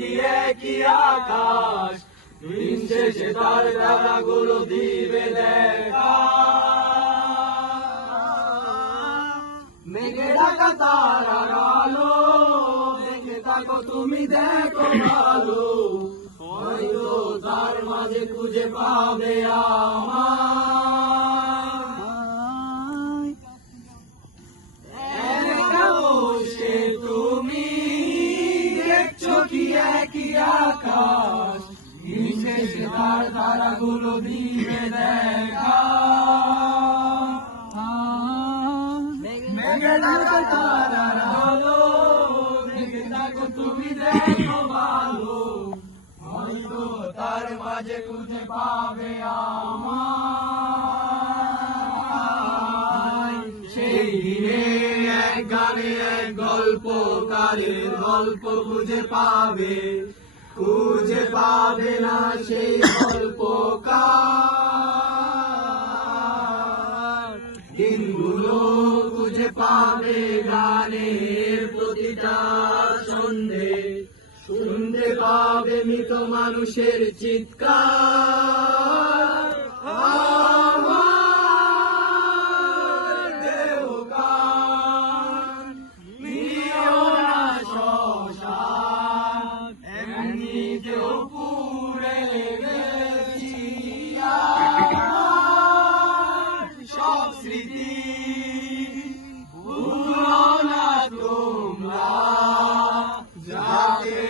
চোখি একই আকাশ, দিন শেষে তার তারাগুলো দিবে দেখা। মেঘে ঢাকা তারার আলো, দেখে থাকো তুমি দেখো ভালো, হয়তো তার মাঝে খুঁজে পাবে আমায়। একা বসে তুমি দেখছো কি একই আকাশ, দিন শেষে তার তারাগুলো দিবে দেখা। মেঘে ঢাকা তারার আলো, দেখে থাকো তুমি দেখো ভালো, হয়তো তার মাঝে খুঁজে পাবে আমায়। সেই দিনে এক গানে এক গল্পকারের গল্প খুঁজে পাবে না সেই গল্পকার। দিনগুলো খুঁজে পাবে গানের প্রতিটা ছন্দে, শুনতে পাবে মৃত মানুষের চিৎকার। আমার দেহকার নিও না শ্মশান, এমনিতেও পুড়ে গেছি আমার সব স্মৃতি। ভুলো না তোমরা যাকে